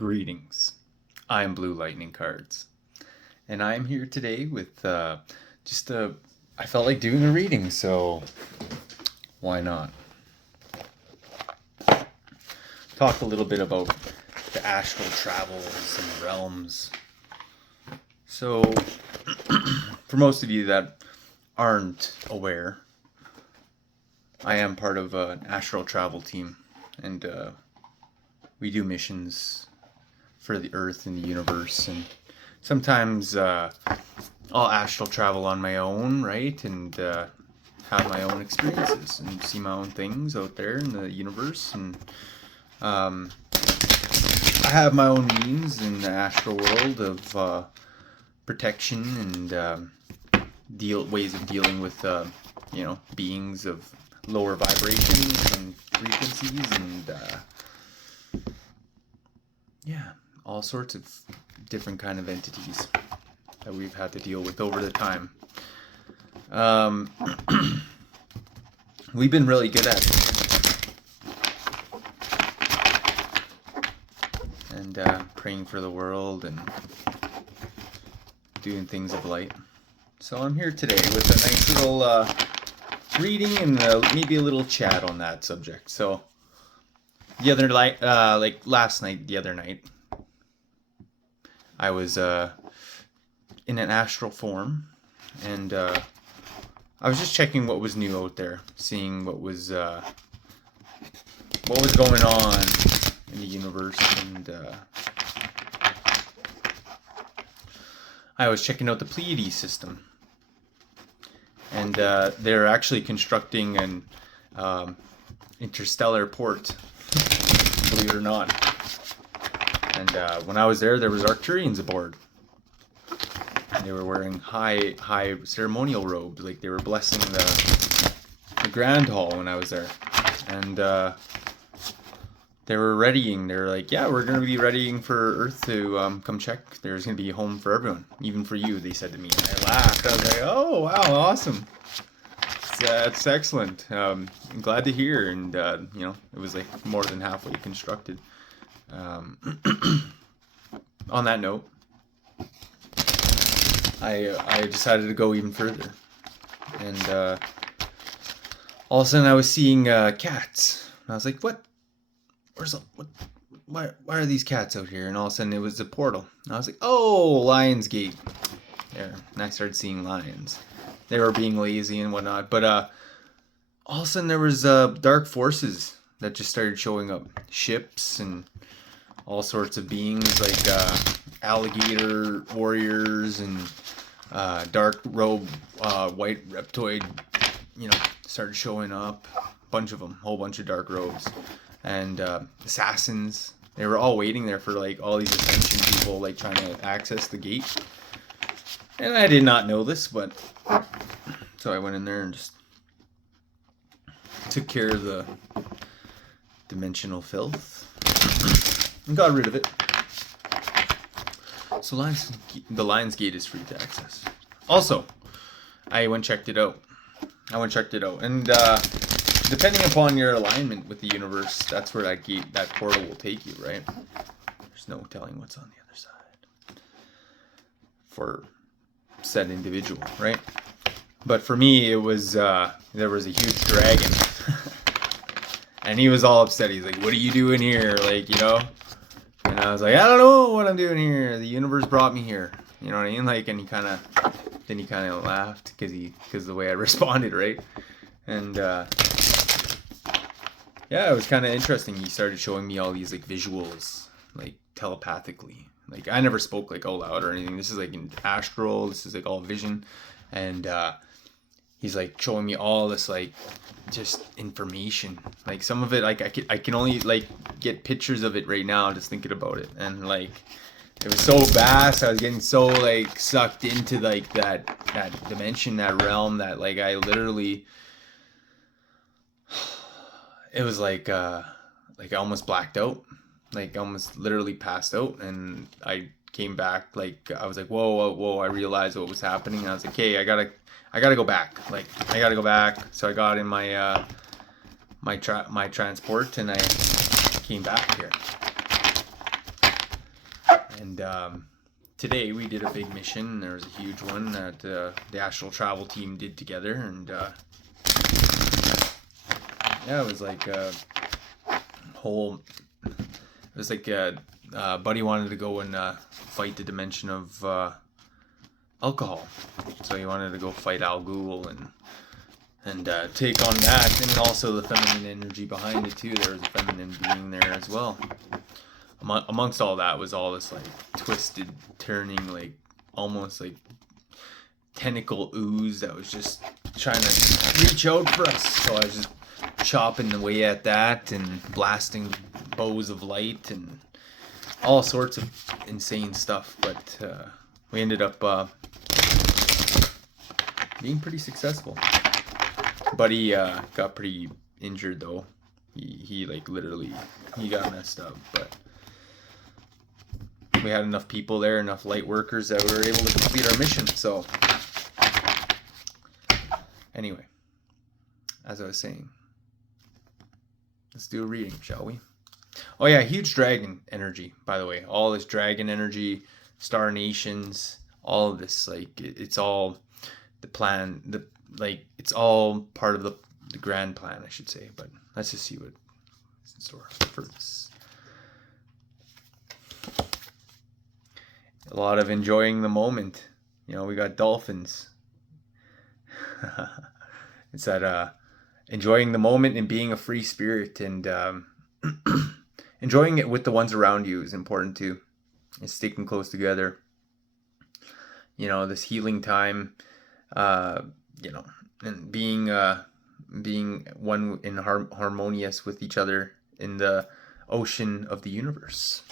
Greetings. I'm Blue Lightning Cards, and I'm here today with I felt like doing a reading, so why not? Talk a little bit about the astral travels and realms. So, for most of you that aren't aware, I am part of an astral travel team, and we do missions for the Earth and the universe, and sometimes I'll astral travel on my own, right, and have my own experiences and see my own things out there in the universe, and I have my own means in the astral world of protection and ways of dealing with beings of lower vibrations and frequencies, and all sorts of different kind of entities that we've had to deal with over the time. We've been really good at it, and praying for the world and doing things of light. So I'm here today with a nice little reading and maybe a little chat on that subject. So the other night, the other night, I was in an astral form, and I was just checking what was new out there, seeing what was going on in the universe, and I was checking out the Pleiades system, and they're actually constructing an interstellar port, believe it or not. And when I was there was Arcturians aboard. And they were wearing high ceremonial robes, like they were blessing the Grand Hall when I was there. And they were readying. They were like, yeah, we're going to be readying for Earth to come check. There's going to be a home for everyone, even for you, they said to me. And I laughed. I was like, oh, wow, awesome. It's excellent. I'm glad to hear. And, it was like more than halfway constructed. On that note, I decided to go even further, and all of a sudden I was seeing cats, and I was like, "What? Why are these cats out here?" And all of a sudden it was a portal, and I was like, "Oh, Lionsgate!" There, and I started seeing lions. They were being lazy and whatnot, but all of a sudden there was dark forces that just started showing up, ships and all sorts of beings, like alligator warriors and dark robe white reptoid, started showing up. A bunch of them, whole bunch of dark robes, and assassins. They were all waiting there for like all these ascension people, like trying to access the gate. And I did not know this, but so I went in there and just took care of the dimensional filth and got rid of it. So the Lionsgate is free to access. Also, I went and checked it out. And depending upon your alignment with the universe, that's where that portal will take you, right? There's no telling what's on the other side for said individual, right? But for me, it was there was a huge dragon, and he was all upset. He's like, "What are you doing here?" And I was like, "I don't know what I'm doing here. The universe brought me here." You know what I mean? Like, and he kind of laughed because the way I responded, right? And it was kind of interesting. He started showing me all these like visuals, like telepathically. Like I never spoke like out loud or anything. This is like in astral. This is like all vision, and he's like showing me all this like just information. Like some of it, like I can only like get pictures of it right now just thinking about it, and like it was so vast. I was getting so like sucked into like that dimension, that realm, that like I literally, it was like I almost blacked out, like almost literally passed out, and I came back. Like I was like, whoa, I realized what was happening, and I was like, hey, I gotta go back. Like I gotta go back. So I got in my my transport, and I came back here. And today we did a big mission. There was a huge one that the astral travel team did together, and yeah, it was like a whole. It was like Buddy wanted to go and fight the dimension of alcohol, so he wanted to go fight Al Ghul and take on that, and also the feminine energy behind it too. There was a feminine being there as well. Amongst all that was all this like twisted, turning, like almost like tentacle ooze that was just trying to reach out for us. So I was just chopping away at that and blasting bows of light and all sorts of insane stuff. But we ended up being pretty successful. Buddy got pretty injured though. He like literally he got messed up, but we had enough people there, enough light workers that we were able to complete our mission. So anyway, as I was saying, let's do a reading, shall we? Oh yeah, huge dragon energy, by the way. All this dragon energy, star nations, all of this, like it's all the plan, it's all part of the grand plan, I should say. But let's just see what's in store for this. A lot of enjoying the moment. You know, we got dolphins. It's that enjoying the moment and being a free spirit, and enjoying it with the ones around you is important too. And sticking close together. You know, this healing time. You know, and being one in harmonious with each other in the ocean of the universe.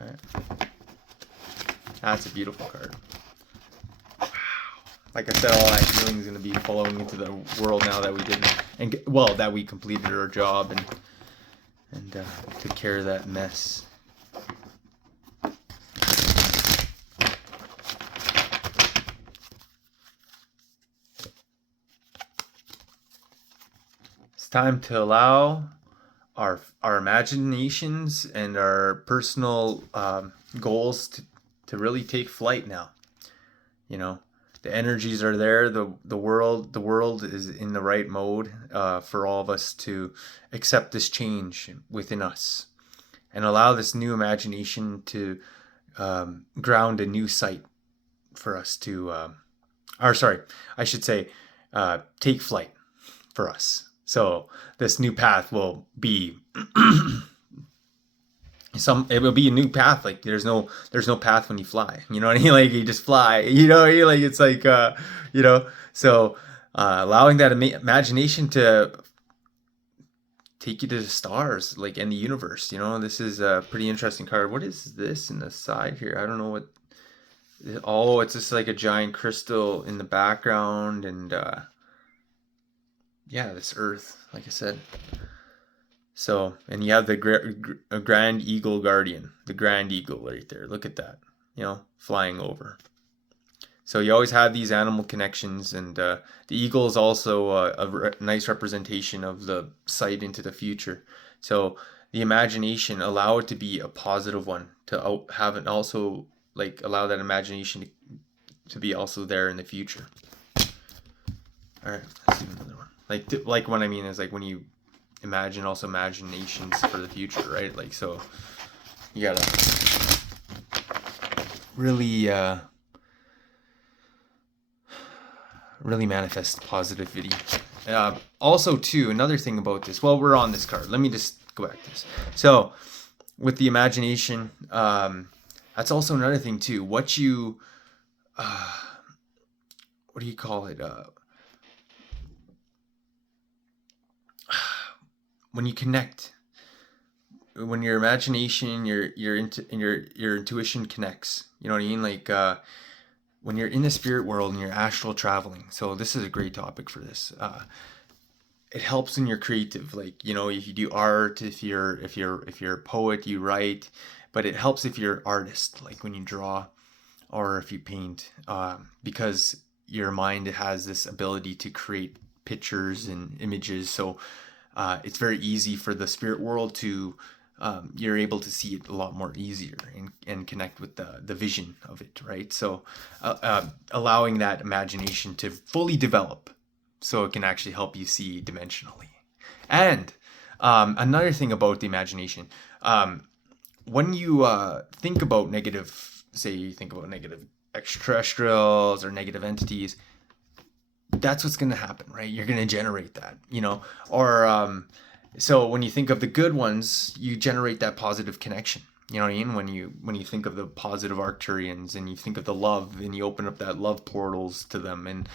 All right. That's a beautiful card. Wow. Like I said, all that healing is going to be flowing into the world now that we didn't, and well, that we completed our job and took care of that mess. It's time to allow our imaginations and our personal goals to really take flight now. You know, the energies are there. The world is in the right mode for all of us to accept this change within us and allow this new imagination to ground a new sight for us to, or sorry, I should say, take flight for us. So this new path will be it will be a new path. Like there's no path when you fly. You know what I mean? Like you just fly. You know, like it's like you know. So allowing that imagination to take you to the stars, like in the universe. You know, this is a pretty interesting card. What is this in the side here? I don't know what. Oh, it's just like a giant crystal in the background, and yeah, this Earth, like I said. So, and you have the Grand Eagle Guardian, the Grand Eagle right there. Look at that, you know, flying over. So you always have these animal connections, and the eagle is also a nice representation of the sight into the future. So the imagination, allow it to be a positive one, to have it also, like, allow that imagination to be also there in the future. All right, let's do another one. Like what I mean is like when you imagine, also imaginations for the future, right? Like, so you gotta really really manifest positivity. Also too, another thing about this, well, we're on this card, let me just go back to this. So with the imagination, that's also another thing too. What you what do you call it, when you connect, when your imagination, your intuition connects, you know what I mean? Like when you're in the spirit world and you're astral traveling. So this is a great topic for this. It helps in your creative, like, you know, if you do art, if you're a poet, you write, but it helps if you're an artist, like when you draw or if you paint, because your mind has this ability to create pictures and images. So it's very easy for the spirit world to you're able to see it a lot more easier and connect with the vision of it, right? So allowing that imagination to fully develop so it can actually help you see dimensionally. And another thing about the imagination, when you think about negative, say you think about negative extraterrestrials or negative entities, that's what's going to happen, right? You're going to generate that, or so when you think of the good ones, you generate that positive connection. You know what I mean? When you think of the positive Arcturians and you think of the love, and you open up that love portals to them, and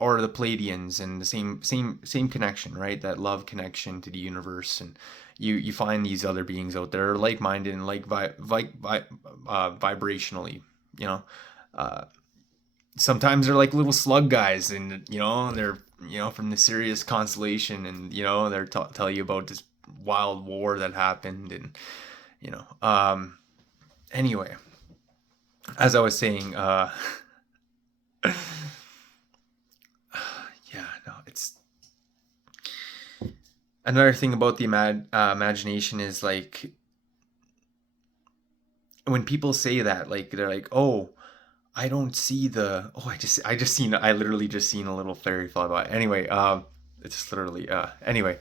or the Palladians, and the same connection, right? That love connection to the universe, and you find these other beings out there like-minded and vibrationally, sometimes they're like little slug guys, and they're from the Sirius constellation, and they're tell you about this wild war that happened, and anyway, as I was saying, yeah, no, it's another thing about the imagination is like when people say that, like they're like, oh, I don't see the. Oh, I literally just seen a little fairy fly by. Anyway, it's literally. Anyway,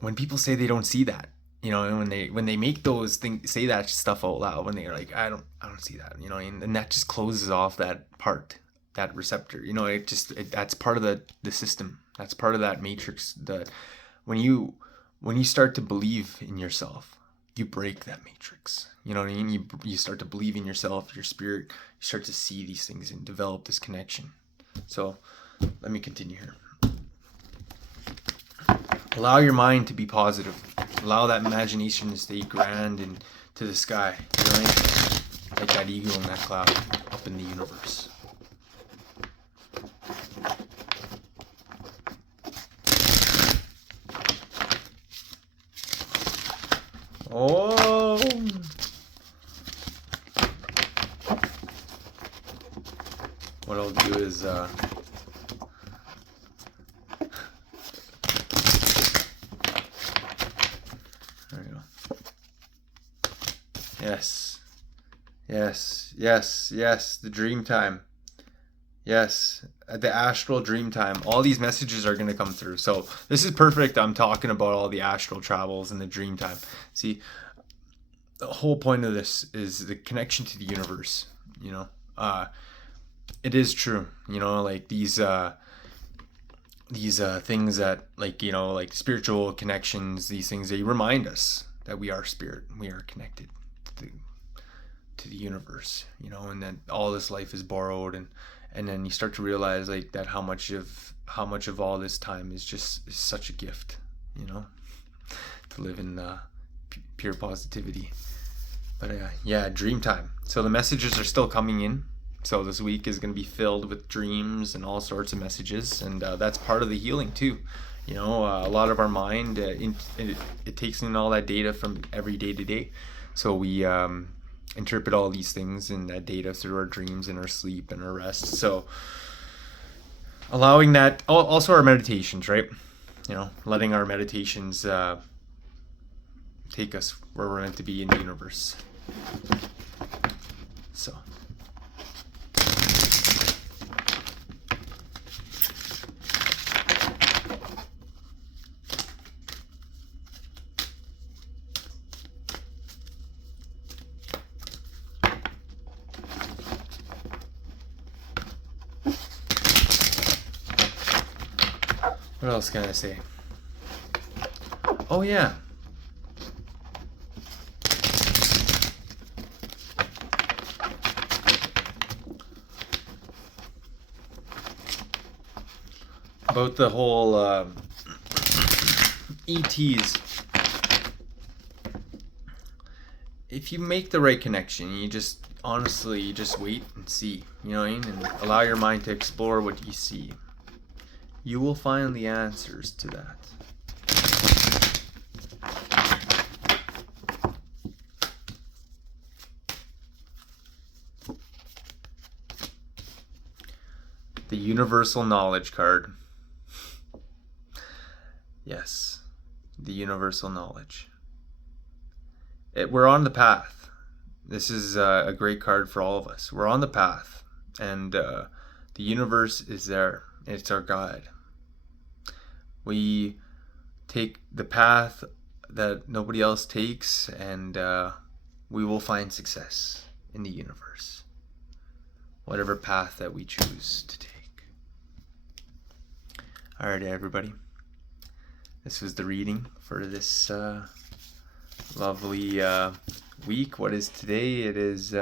when people say they don't see that, and when they make those things, say that stuff out loud, when they're like, I don't see that, and that just closes off that part, that receptor. That's part of the system. That's part of that matrix. That when you start to believe in yourself, you break that matrix. You know what I mean? You start to believe in yourself, your spirit. You start to see these things and develop this connection. So let me continue here. Allow your mind to be positive. Allow that imagination to stay grand and to the sky. You know what I mean? Like that eagle in that cloud up in the universe. Oh. What I'll do is there we go. Yes, the dream time. Yes, the astral dream time. All these messages are going to come through. So this is perfect. I'm talking about all the astral travels and the dream time. See, the whole point of this is the connection to the universe. It is true. Like these things that, like spiritual connections. These things, they remind us that we are spirit. We are connected to the universe. And that all this life is borrowed, and then you start to realize like that how much of all this time is such a gift, to live in pure positivity. But yeah, dream time. So the messages are still coming in. So this week is going to be filled with dreams and all sorts of messages, and that's part of the healing too. A lot of our mind, it takes in all that data from every day to day. So we interpret all these things in that data through our dreams and our sleep and our rest. So allowing that, also our meditations, right? Letting our meditations take us where we're meant to be in the universe. So what else can I say? Oh yeah. About the whole ETs. If you make the right connection, you just wait and see, and allow your mind to explore what you see. You will find the answers to that. The universal knowledge card. Yes, the universal knowledge. we're on the path. This is a great card for all of us. We're on the path, and the universe is there. It's our guide. We take the path that nobody else takes, and we will find success in the universe, whatever path that we choose to take. Alright, everybody, this was the reading for this lovely week. What is today? It is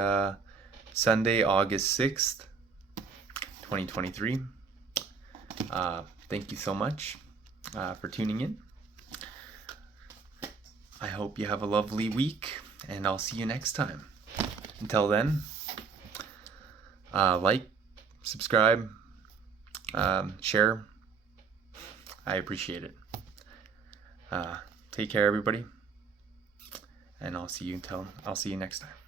Sunday, August 6th, 2023. Thank you so much for tuning in. I hope you have a lovely week, and I'll see you next time. Until then, like, subscribe, share. I appreciate it. Take care, everybody, and I'll see you next time.